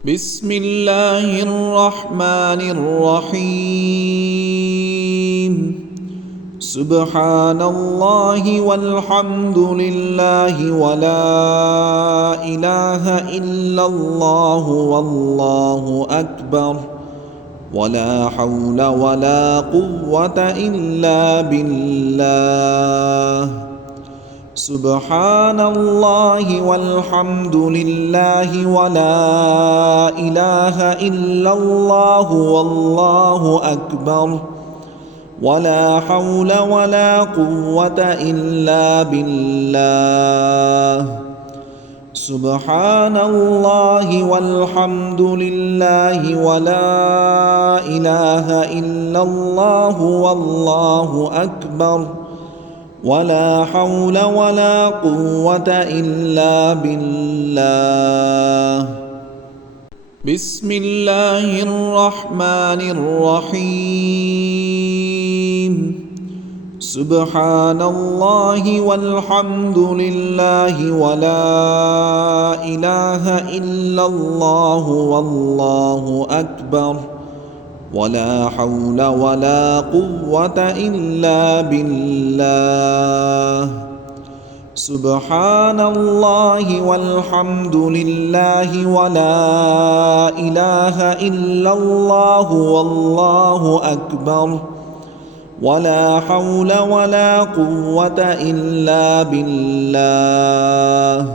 بسم الله الرحمن الرحيم. سبحان الله والحمد لله ولا إله إلا الله والله أكبر ولا حول ولا قوة إلا بالله. سبحان الله والحمد لله ولا إله إلا الله والله أكبر ولا حول ولا قوة إلا بالله. سبحان الله والحمد لله ولا إله إلا الله والله أكبر ولا حول ولا قوة إلا بالله. بسم الله الرحمن الرحيم. سبحان الله والحمد لله ولا إله إلا الله والله أكبر ولا حول ولا قوة إلا بالله. سبحان الله والحمد لله ولا إله إلا الله والله أكبر ولا حول ولا قوة إلا بالله.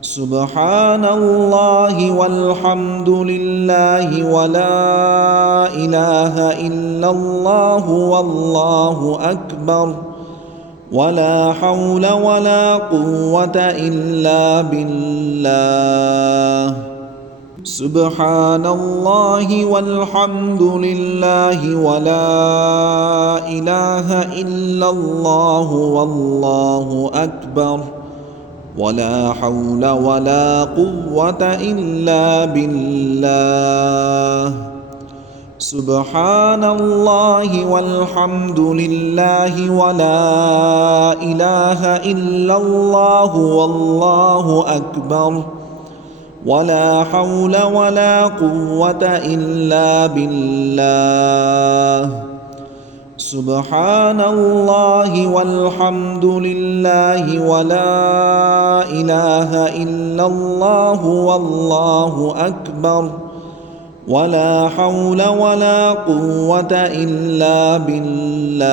سبحان الله والحمد لله ولا إله إلا الله والله أكبر ولا حول ولا قوة إلا بالله. سبحان الله والحمد لله ولا إله إلا الله والله أكبر ولا حول ولا قوة إلا بالله. سبحان الله والحمد لله ولا إله إلا الله والله أكبر ولا حول ولا قوة إلا بالله. سبحان الله والحمد لله ولا إله إلا الله والله أكبر ولا حول ولا قوة إلا بالله.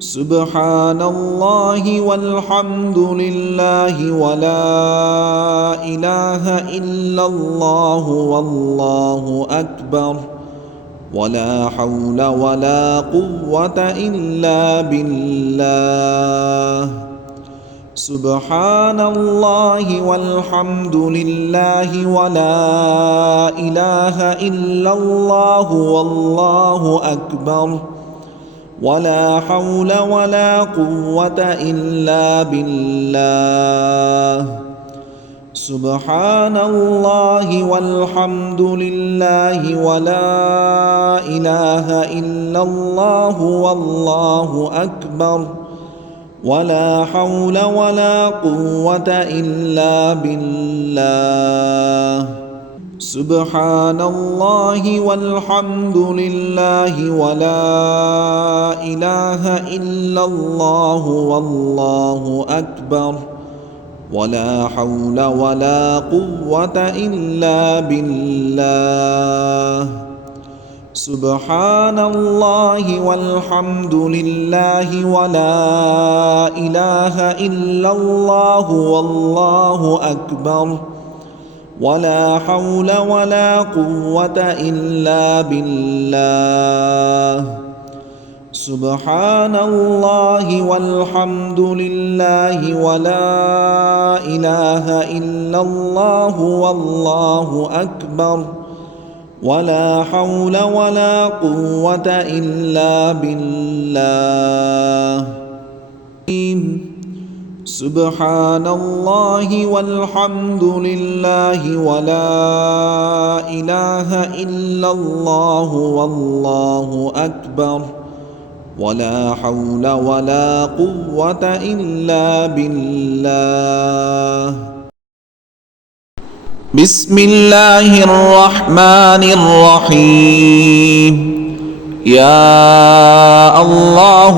سبحان الله والحمد لله ولا إله إلا الله والله أكبر ولا حول ولا قوة إلا بالله. سبحان الله والحمد لله ولا إله إلا الله والله أكبر ولا حول ولا قوة إلا بالله. سبحان الله والحمد لله ولا إله إلا الله والله أكبر ولا حول ولا قوة إلا بالله. سبحان الله والحمد لله ولا إله إلا الله والله أكبر ولا حول ولا قوة إلا بالله. سبحان الله والحمد لله ولا إله إلا الله والله أكبر ولا حول ولا قوة إلا بالله. سبحان الله والحمد لله ولا إله إلا الله والله أكبر ولا حول ولا قوة إلا بالله. سبحان الله والحمد لله ولا إله إلا الله والله أكبر ولا حول ولا قوة إلا بالله. بسم الله الرحمن الرحيم يا الله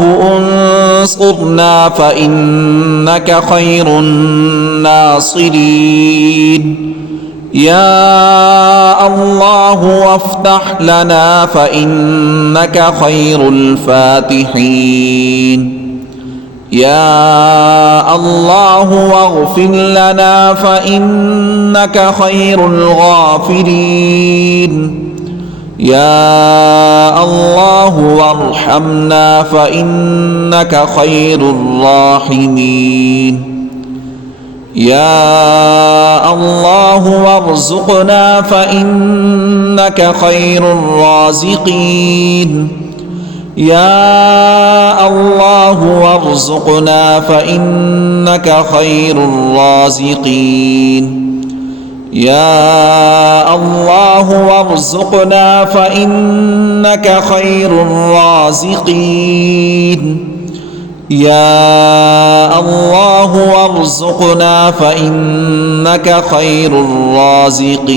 انصرنا فإنك خير الناصرين يا الله وافتح لنا فإنك خير الفاتحين يا الله واغفر لنا فإنك خير الغافرين يا الله وارحمنا فإنك خير الراحمين يا الله وارزقنا فإنك خير الرازقين يا الله وارزقنا فإنك خير الرازقين يا الله وارزقنا فإنك خير الرازقين يا الله وارزقنا فإنك خير الرازقين